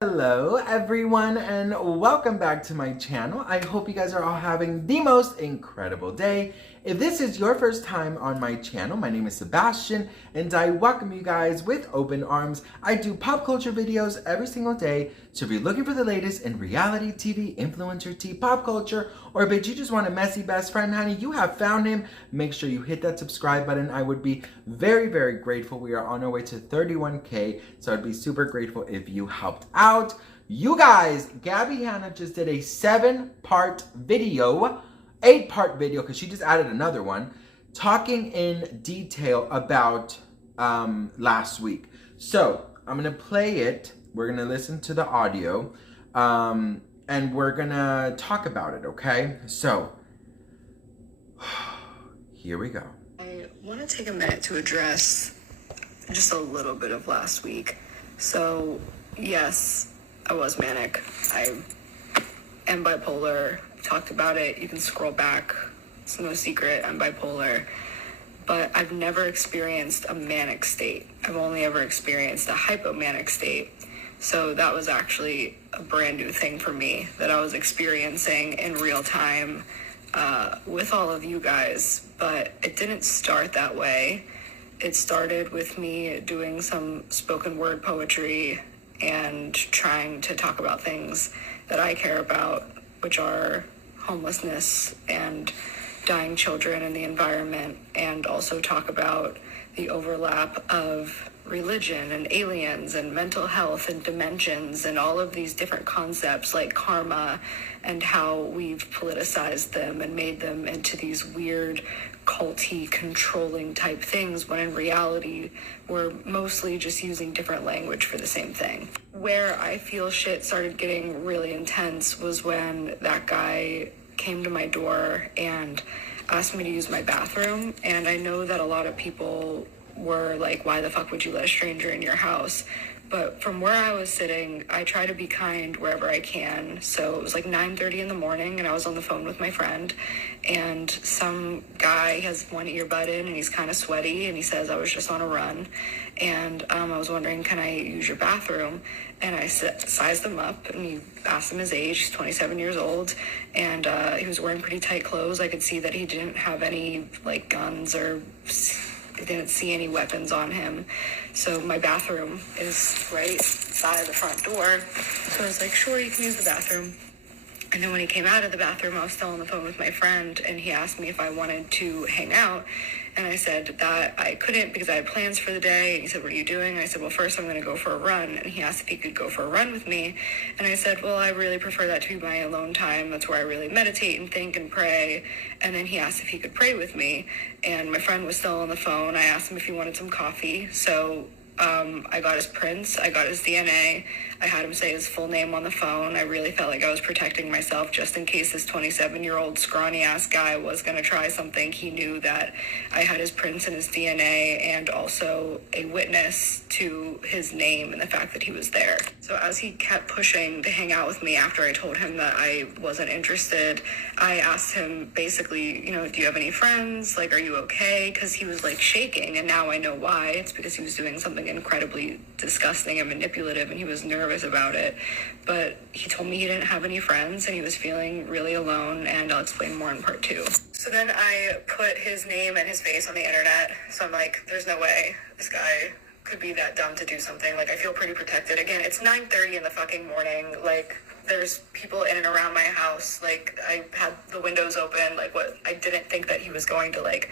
Hello everyone and welcome back to my channel. I hope you guys are all having the most incredible day. If this is your first time on my channel, my name is Sebastian and I welcome you guys with open arms. I do pop culture videos every single day, so if you're looking for the latest in reality TV, influencer tea, pop culture, or bitch you just want a messy best friend, honey, you have found him. Make sure you hit that subscribe button. I would be very, very grateful. We are on our way to 31K, so I'd be super grateful if you helped out. You guys, Gabbie Hanna just did a 8-part video, because she just added another one, talking in detail about last week. So I'm gonna play it. We're gonna listen to the audio, and we're gonna talk about it, okay? So here we go. I want to take a minute to address just a little bit of last week. So yes, I was manic. I am bipolar. I've talked about it. You can scroll back. It's no secret. I'm bipolar. But I've never experienced a manic state. I've only ever experienced a hypomanic state. So that was actually a brand new thing for me that I was experiencing in real time with all of you guys. But it didn't start that way. It started with me doing some spoken word poetry and trying to talk about things that I care about, which are homelessness and dying children in the environment, and also talk about the overlap of religion and aliens and mental health and dimensions and all of these different concepts like karma, and how we've politicized them and made them into these weird culty controlling type things, when in reality we're mostly just using different language for the same thing. Where I feel shit started getting really intense was when that guy came to my door and asked me to use my bathroom. And I know that a lot of people were like, why the fuck would you let a stranger in your house? But from where I was sitting, I try to be kind wherever I can. So it was like 9:30 in the morning and I was on the phone with my friend, and some guy has one earbud in and he's kind of sweaty and he says, I was just on a run and I was wondering, can I use your bathroom? And I sized him up and he asked him his age. He's 27 years old and he was wearing pretty tight clothes. I could see that he didn't have any like guns or I didn't see any weapons on him. So my bathroom is right by the front door. So I was like, sure, you can use the bathroom. And then when he came out of the bathroom, I was still on the phone with my friend, and he asked me if I wanted to hang out. And I said that I couldn't because I had plans for the day. And he said, what are you doing? And I said, well, first I'm going to go for a run. And he asked if he could go for a run with me. And I said, well, I really prefer that to be my alone time. That's where I really meditate and think and pray. And then he asked if he could pray with me. And my friend was still on the phone. I asked him if he wanted some coffee. So I got his prints, I got his DNA, I had him say his full name on the phone. I really felt like I was protecting myself just in case this 27-year-old scrawny-ass guy was going to try something. He knew that I had his prints and his DNA and also a witness to his name and the fact that he was there. So as he kept pushing to hang out with me after I told him that I wasn't interested, I asked him basically, do you have any friends? Like, are you okay? Because he was like shaking, and now I know why. It's because he was doing something incredibly disgusting and manipulative and he was nervous about it. But he told me he didn't have any friends and he was feeling really alone, and I'll explain more in part 2. So then I put his name and his face on the internet. So I'm like, there's no way this guy could be that dumb to do something. Like, I feel pretty protected. Again, it's 9:30 in the fucking morning. Like, there's people in and around my house. Like, I had the windows open. Like, what? I didn't think that he was going to like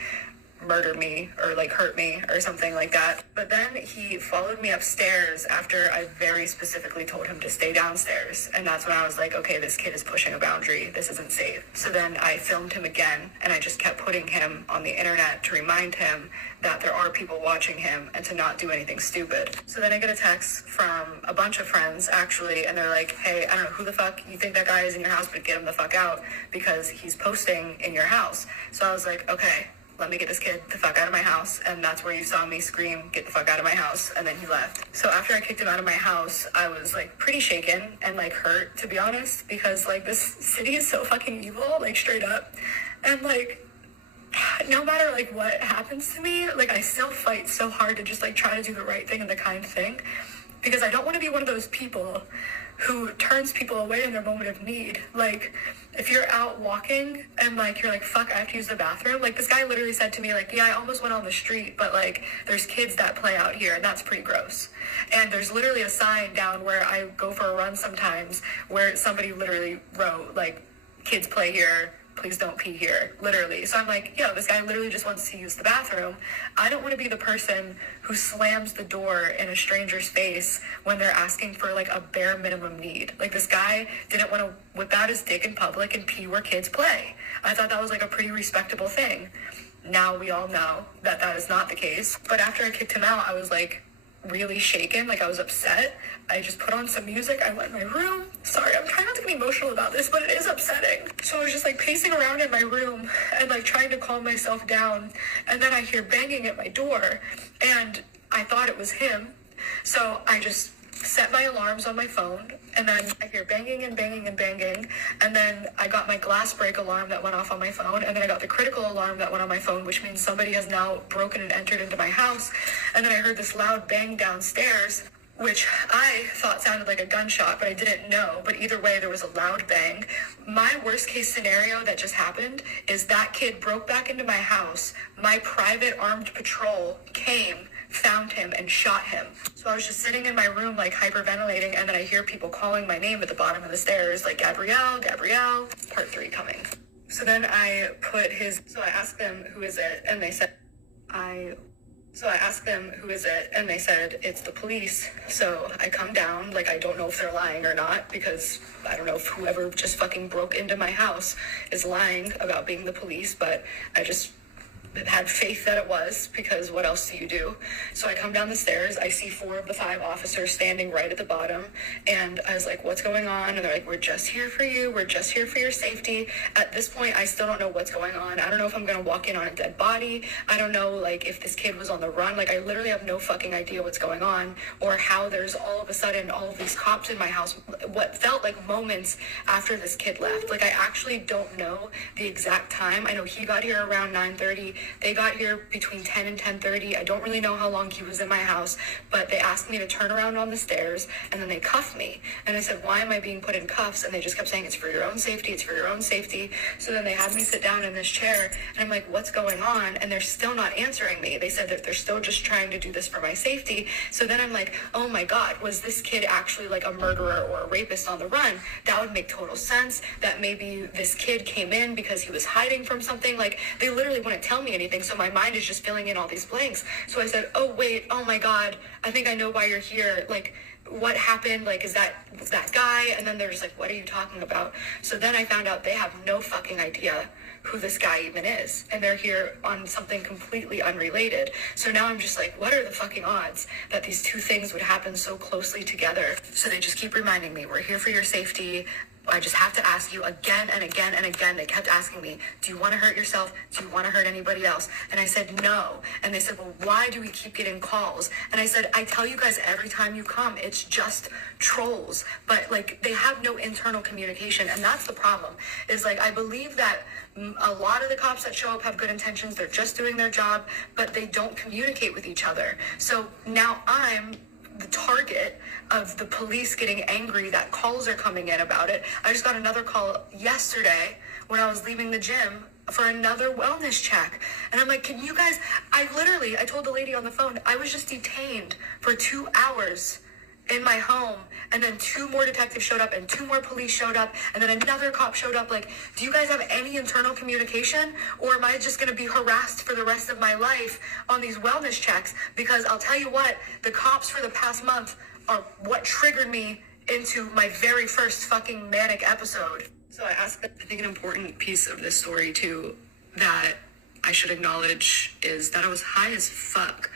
murder me or like hurt me or something like that. But then he followed me upstairs after I very specifically told him to stay downstairs. And that's when I was like, okay, this kid is pushing a boundary. This isn't safe. So then I filmed him again, and I just kept putting him on the internet to remind him that there are people watching him and to not do anything stupid. So then I get a text from a bunch of friends actually, and they're like, hey, I don't know who the fuck you think that guy is in your house, but get him the fuck out because he's posting in your house. So I was like, okay, let me get this kid the fuck out of my house. And that's where you saw me scream, get the fuck out of my house. And then he left. So after I kicked him out of my house, I was like pretty shaken and like hurt, to be honest, because like this city is so fucking evil, like straight up. And like, no matter like what happens to me, like I still fight so hard to just like try to do the right thing and the kind thing, because I don't want to be one of those people who turns people away in their moment of need. Like, if you're out walking and like you're like, fuck, I have to use the bathroom. Like, this guy literally said to me, like, yeah, I almost went on the street, but like there's kids that play out here and that's pretty gross. And there's literally a sign down where I go for a run sometimes where somebody literally wrote like, kids play here, please don't pee here, literally. So I'm like, yo, this guy literally just wants to use the bathroom. I don't want to be the person who slams the door in a stranger's face when they're asking for like a bare minimum need. Like, this guy didn't want to whip out his dick in public and pee where kids play. I thought that was like a pretty respectable thing. Now we all know that that is not the case. But after I kicked him out, I was like really shaken, like I was upset. I just put on some music, I went in my room. Sorry, I'm trying not to get emotional about this, but it is upsetting. So I was just like pacing around in my room and like trying to calm myself down. And then I hear banging at my door and I thought it was him. So I just set my alarms on my phone, and then I hear banging and banging and banging, and then I got my glass break alarm that went off on my phone, and then I got the critical alarm that went on my phone, which means somebody has now broken and entered into my house. And then I heard this loud bang downstairs, which I thought sounded like a gunshot, but I didn't know. But either way, there was a loud bang. My worst case scenario that just happened is that kid broke back into my house. My private armed patrol came, found him, and shot him. So I was just sitting in my room, like hyperventilating, and then I hear people calling my name at the bottom of the stairs, like, Gabrielle, Gabrielle. Part 3 coming. So then I asked them, who is it? And they said, it's the police. So I come down, like, I don't know if they're lying or not, because I don't know if whoever just fucking broke into my house is lying about being the police, but I just had faith that it was, because what else do you do? So I come down the stairs, I see 4 of the 5 officers standing right at the bottom, and I was like, what's going on? And they're like, we're just here for you, we're just here for your safety. At this point, I still don't know what's going on. I don't know if I'm gonna walk in on a dead body. I don't know, like, if this kid was on the run. Like, I literally have no fucking idea what's going on, or how there's all of a sudden all of these cops in my house, what felt like moments after this kid left. Like, I actually don't know the exact time. I know he got here around 9:30. They got here between 10 and 10:30. I don't really know how long he was in my house, but they asked me to turn around on the stairs, and then they cuffed me. And I said, why am I being put in cuffs? And they just kept saying, it's for your own safety, it's for your own safety. So then they had me sit down in this chair, and I'm like, what's going on? And they're still not answering me. They said that they're still just trying to do this for my safety. So then I'm like, oh my God, was this kid actually like a murderer or a rapist on the run? That would make total sense, that maybe this kid came in because he was hiding from something. Like, they literally wouldn't tell me anything, so my mind is just filling in all these blanks. So I said, oh wait, oh my God, I think I know why you're here. Like, what happened? Like, is that guy? And then they're just like, what are you talking about? So then I found out they have no fucking idea who this guy even is, and they're here on something completely unrelated. So now I'm just like, what are the fucking odds that these two things would happen so closely together? So they just keep reminding me, we're here for your safety. I just have to ask you again and again and again. They kept asking me, do you want to hurt yourself? Do you want to hurt anybody else? And I said, no. And they said, well, why do we keep getting calls? And I said, I tell you guys every time you come, it's just trolls. But like, they have no internal communication. And that's the problem, is like, I believe that a lot of the cops that show up have good intentions. They're just doing their job, but they don't communicate with each other. So now I'm the target of the police getting angry that calls are coming in about it. I just got another call yesterday when I was leaving the gym for another wellness check. And I'm like, can you guys, I told the lady on the phone, I was just detained for 2 hours in my home, and then 2 more detectives showed up, and 2 more police showed up, and then another cop showed up. Like, do you guys have any internal communication, or am I just going to be harassed for the rest of my life on these wellness checks? Because I'll tell you what, the cops for the past month are what triggered me into my very first fucking manic episode. So I think an important piece of this story too that I should acknowledge is that I was high as fuck.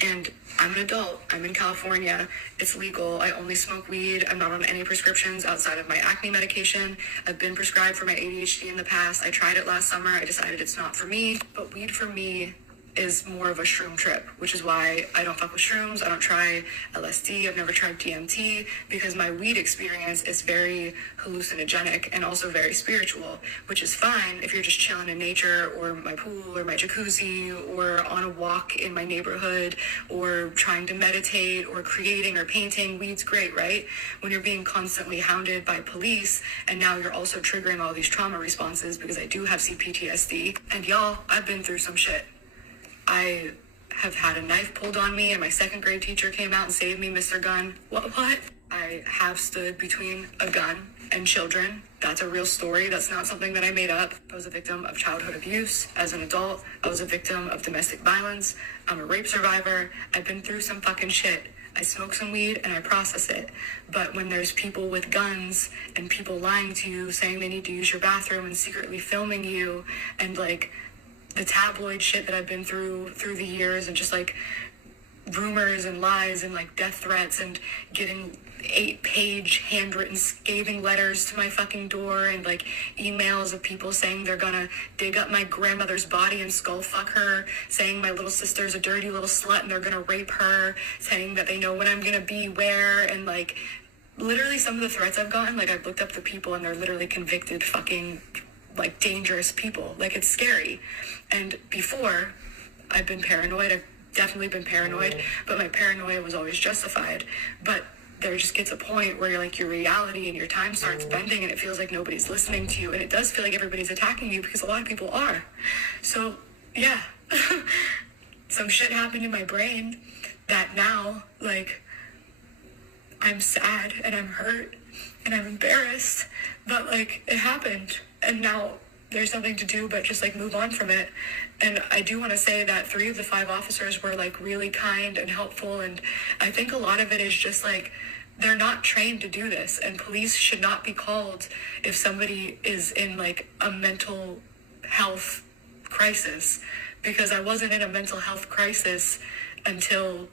And I'm an adult. I'm in California. It's legal. I only smoke weed. I'm not on any prescriptions outside of my acne medication. I've been prescribed for my ADHD in the past. I tried it last summer. I decided it's not for me. But weed for me is more of a shroom trip, which is why I don't fuck with shrooms. I don't try LSD. I've never tried DMT because my weed experience is very hallucinogenic and also very spiritual, which is fine if you're just chilling in nature or my pool or my jacuzzi or on a walk in my neighborhood or trying to meditate or creating or painting. Weed's great, right? When you're being constantly hounded by police and now you're also triggering all these trauma responses, because I do have CPTSD. And y'all, I've been through some shit. I have had a knife pulled on me and my second grade teacher came out and saved me, Mr. Gun. What? I have stood between a gun and children. That's a real story. That's not something that I made up. I was a victim of childhood abuse as an adult. I was a victim of domestic violence. I'm a rape survivor. I've been through some fucking shit. I smoke some weed and I process it. But when there's people with guns and people lying to you, saying they need to use your bathroom and secretly filming you, and like the tabloid shit that I've been through the years, and just like rumors and lies and like death threats and getting 8-page handwritten scathing letters to my fucking door and like emails of people saying they're gonna dig up my grandmother's body and skull fuck her, saying my little sister's a dirty little slut and they're gonna rape her, saying that they know when I'm gonna be where, and like literally some of the threats I've gotten, like I've looked up the people and they're literally convicted fucking like dangerous people. Like it's scary. And before, I've been paranoid. I've definitely been paranoid, but my paranoia was always justified. But there just gets a point where you're like, your reality and your time starts bending and it feels like nobody's listening to you, and it does feel like everybody's attacking you, because a lot of people are. So yeah, some shit happened in my brain that now, like, I'm sad and I'm hurt and I'm embarrassed, but like it happened and now there's nothing to do but just like move on from it. And I do want to say that 3 of the 5 officers were like really kind and helpful, and I think a lot of it is just like they're not trained to do this, and police should not be called if somebody is in like a mental health crisis, because I wasn't in a mental health crisis until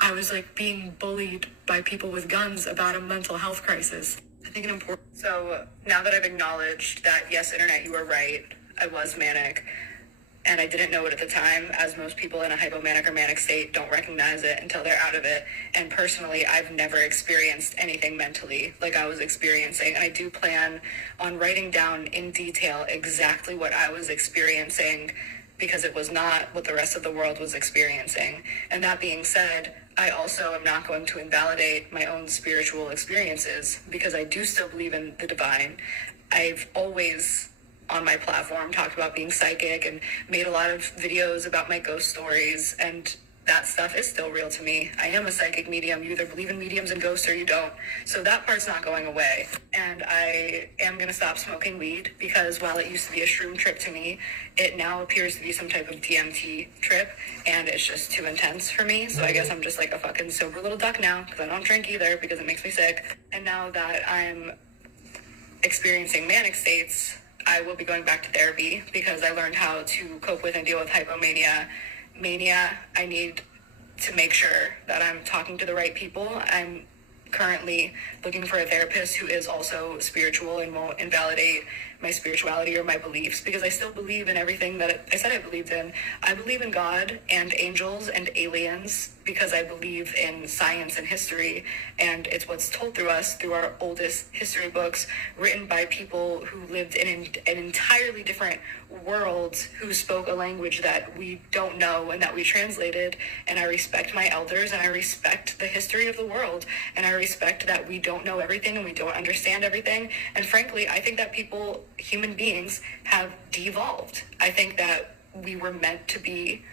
I was like being bullied by people with guns about a mental health crisis. I think an important. So now that I've acknowledged that, yes, internet, you were right, I was manic, and I didn't know it at the time, as most people in a hypomanic or manic state don't recognize it until they're out of it. And personally, I've never experienced anything mentally like I was experiencing. And I do plan on writing down in detail exactly what I was experiencing, because it was not what the rest of the world was experiencing. And that being said, I also am not going to invalidate my own spiritual experiences, because I do still believe in the divine. I've always, on my platform, talked about being psychic and made a lot of videos about my ghost stories, and that stuff is still real to me. I am a psychic medium. You either believe in mediums and ghosts or you don't. So that part's not going away. And I am going to stop smoking weed, because while it used to be a shroom trip to me, it now appears to be some type of DMT trip, and it's just too intense for me. So I guess I'm just like a fucking sober little duck now, because I don't drink either, because it makes me sick. And now that I'm experiencing manic states, I will be going back to therapy, because I learned how to cope with and deal with hypomania. Mania, I need to make sure that I'm talking to the right people. I'm currently looking for a therapist who is also spiritual and won't invalidate my spirituality or my beliefs, because I still believe in everything that I said I believed in. I believe in God and angels and aliens, because I believe in science and history, and it's what's told through us through our oldest history books, written by people who lived in an entirely different world, who spoke a language that we don't know and that we translated. And I respect my elders, and I respect the history of the world, and I respect that we don't know everything and we don't understand everything. And frankly, I think that people, human beings, have devolved. I think that we were meant to be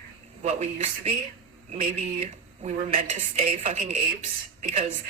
what we used to be. Maybe we were meant to stay fucking apes, because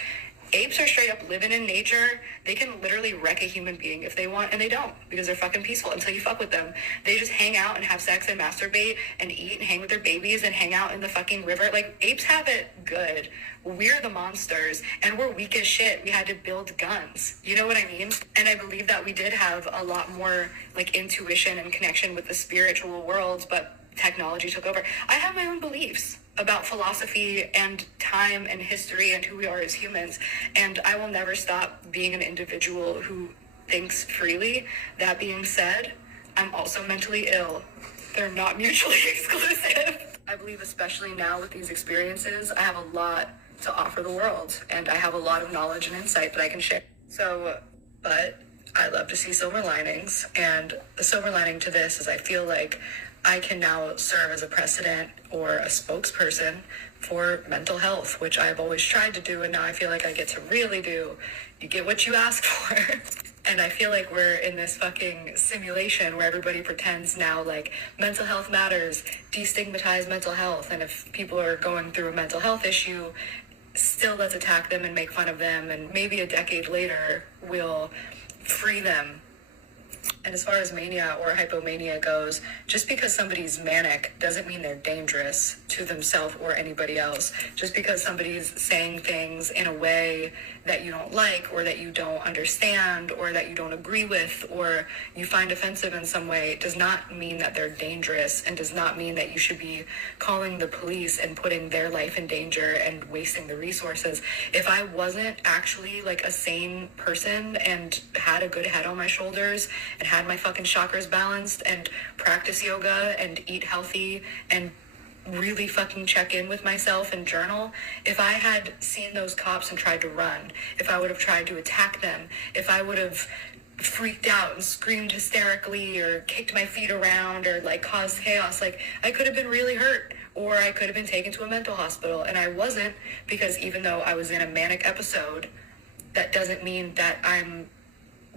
apes are straight up living in nature. They can literally wreck a human being if they want, and they don't, because they're fucking peaceful until you fuck with them. They just hang out and have sex and masturbate and eat and hang with their babies and hang out in the fucking river. Like, apes have it good. We're the monsters, and we're weak as shit. We had to build guns. You know what I mean? And I believe that we did have a lot more like intuition and connection with the spiritual world, but technology took over. I have my own beliefs about philosophy and time and history and who we are as humans, and I will never stop being an individual who thinks freely. That being said, I'm also mentally ill, they're not mutually exclusive. I believe especially now with these experiences, I have a lot to offer the world, and I have a lot of knowledge and insight that I can share. So, but I love to see silver linings, and the silver lining to this is I feel like I can now serve as a precedent or a spokesperson for mental health, which I've always tried to do, and now I feel like I get to really do. You get what you ask for. And I feel like we're in this fucking simulation where everybody pretends now like mental health matters, destigmatize mental health, and if people are going through a mental health issue, still let's attack them and make fun of them, and maybe a decade later we'll free them. And as far as mania or hypomania goes, just because somebody's manic doesn't mean they're dangerous to themselves or anybody else. Just because somebody's saying things in a way that you don't like, or that you don't understand, or that you don't agree with, or you find offensive in some way, does not mean that they're dangerous, and does not mean that you should be calling the police and putting their life in danger and wasting the resources. If I wasn't actually like a sane person and had a good head on my shoulders and had my fucking chakras balanced and practice yoga and eat healthy and really fucking check in with myself and journal, if I had seen those cops and tried to run, if I would have tried to attack them, if I would have freaked out and screamed hysterically or kicked my feet around or like caused chaos, like I could have been really hurt, or I could have been taken to a mental hospital, and I wasn't, because even though I was in a manic episode, that doesn't mean that I'm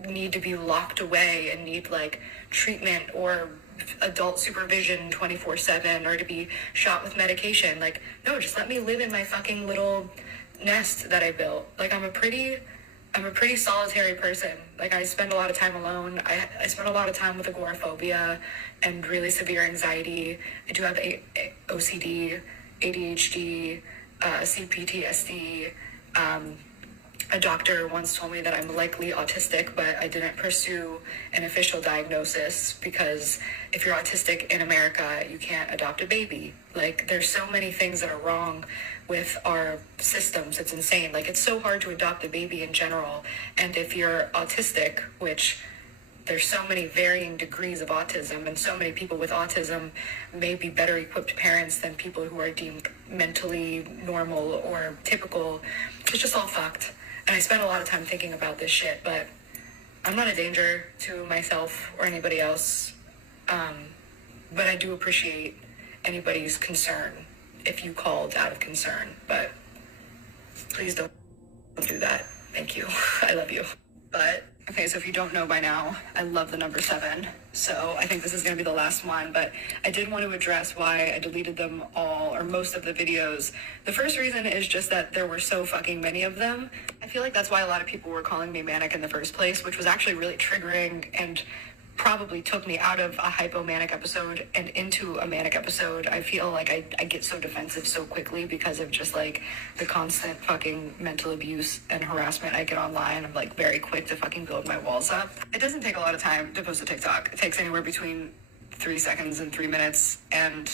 need to be locked away and need like treatment or adult supervision 24/7 or to be shot with medication. Like, no, just let me live in my fucking little nest that I built. Like, I'm a pretty solitary person. Like, I spend a lot of time alone. I spend a lot of time with agoraphobia and really severe anxiety. I do have OCD, ADHD, CPTSD. A doctor once told me that I'm likely autistic, but I didn't pursue an official diagnosis because if you're autistic in America, you can't adopt a baby. Like, there's so many things that are wrong with our systems. It's insane. Like, it's so hard to adopt a baby in general. And if you're autistic, which there's so many varying degrees of autism, and so many people with autism may be better equipped parents than people who are deemed mentally normal or typical. It's just all fucked. And I spent a lot of time thinking about this shit, but I'm not a danger to myself or anybody else. But I do appreciate anybody's concern if you called out of concern. But please don't do that. Thank you. I love you. But, okay, so if you don't know by now, I love the number 7. So I think this is going to be the last one, but I did want to address why I deleted them all, or most of the videos. The first reason is just that there were so fucking many of them. I feel like that's why a lot of people were calling me manic in the first place, which was actually really triggering and probably took me out of a hypomanic episode and into a manic episode. I feel like I get so defensive so quickly because of just like the constant fucking mental abuse and harassment I get online. I'm like very quick to fucking build my walls up. It doesn't take a lot of time to post a TikTok. It takes anywhere between 3 seconds and 3 minutes, and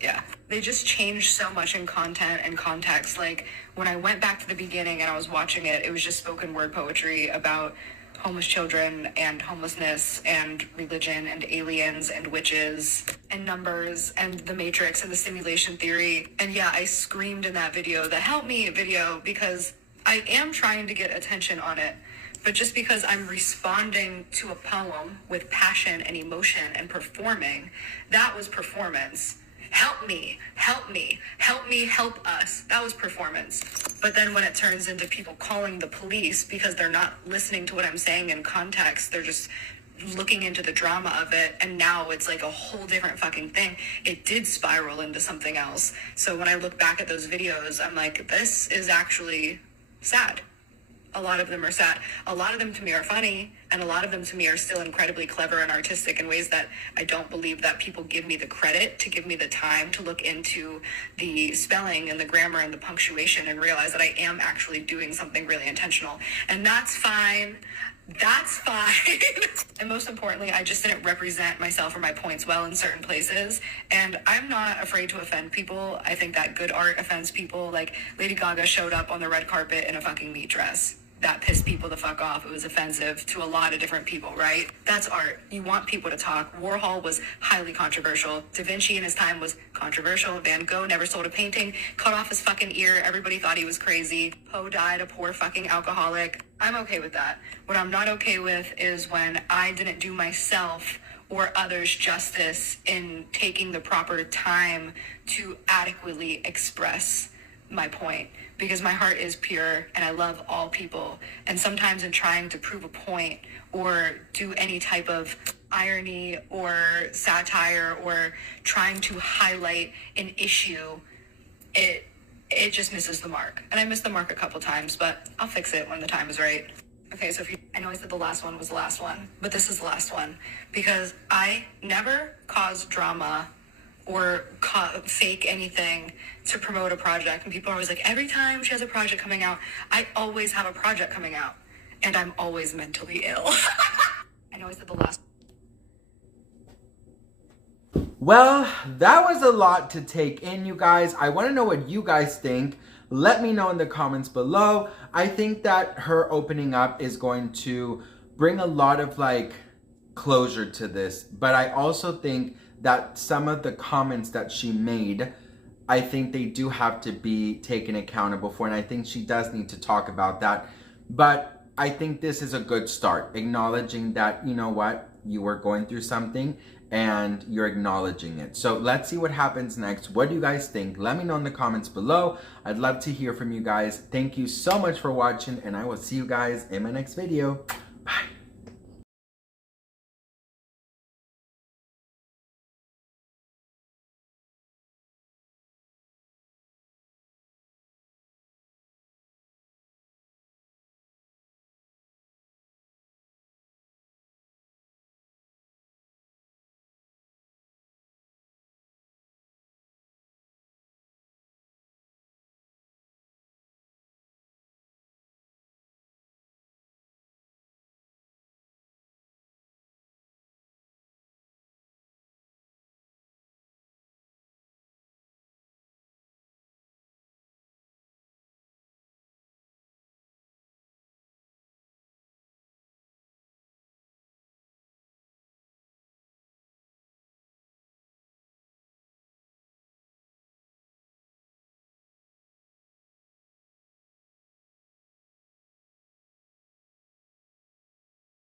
yeah, they just changed so much in content and context. Like, when I went back to the beginning and I was watching it, it was just spoken word poetry about homeless children and homelessness and religion and aliens and witches and numbers and the Matrix and the simulation theory. And yeah, I screamed in that video, the help me video, because I am trying to get attention on it. But just because I'm responding to a poem with passion and emotion and performing, that was performance. Help me, help me, help me, help us. That was performance. But then when it turns into people calling the police because they're not listening to what I'm saying in context, they're just looking into the drama of it, and now it's like a whole different fucking thing. It did spiral into something else. So when I look back at those videos, I'm like, this is actually sad. A lot of them are sad. A lot of them to me are funny, and a lot of them to me are still incredibly clever and artistic in ways that I don't believe that people give me the credit to, give me the time to look into the spelling and the grammar and the punctuation and realize that I am actually doing something really intentional. And that's fine. That's fine. And most importantly, I just didn't represent myself or my points well in certain places. And I'm not afraid to offend people. I think that good art offends people. Like, Lady Gaga showed up on the red carpet in a fucking meat dress. that pissed people the fuck off. It was offensive to a lot of different people, right? That's art. You want people to talk. Warhol was highly controversial. Da Vinci in his time was controversial. Van Gogh never sold a painting, cut off his fucking ear. Everybody thought he was crazy. Poe died a poor fucking alcoholic. I'm okay with that. What I'm not okay with is when I didn't do myself or others justice in taking the proper time to adequately express my point, because my heart is pure and I love all people. And sometimes in trying to prove a point or do any type of irony or satire or trying to highlight an issue, it just misses the mark. And I missed the mark a couple times, but I'll fix it when the time is right. Okay, so I know I said the last one was the last one, but this is the last one, because I never cause drama or fake anything to promote a project. And people are always like, every time she has a project coming out, I always have a project coming out, and I'm always mentally ill. I know I said the last. Well, that was a lot to take in, you guys. I want to know what you guys think. Let me know in the comments below. I think that her opening up is going to bring a lot of like closure to this, but I also think that some of the comments that she made, I think they do have to be taken accountable for, and I think she does need to talk about that. But I think this is a good start, acknowledging that, you know what, you were going through something and you're acknowledging it. So let's see what happens next. What do you guys think? Let me know in the comments below. I'd love to hear from you guys. Thank you so much for watching, and I will see you guys in my next video.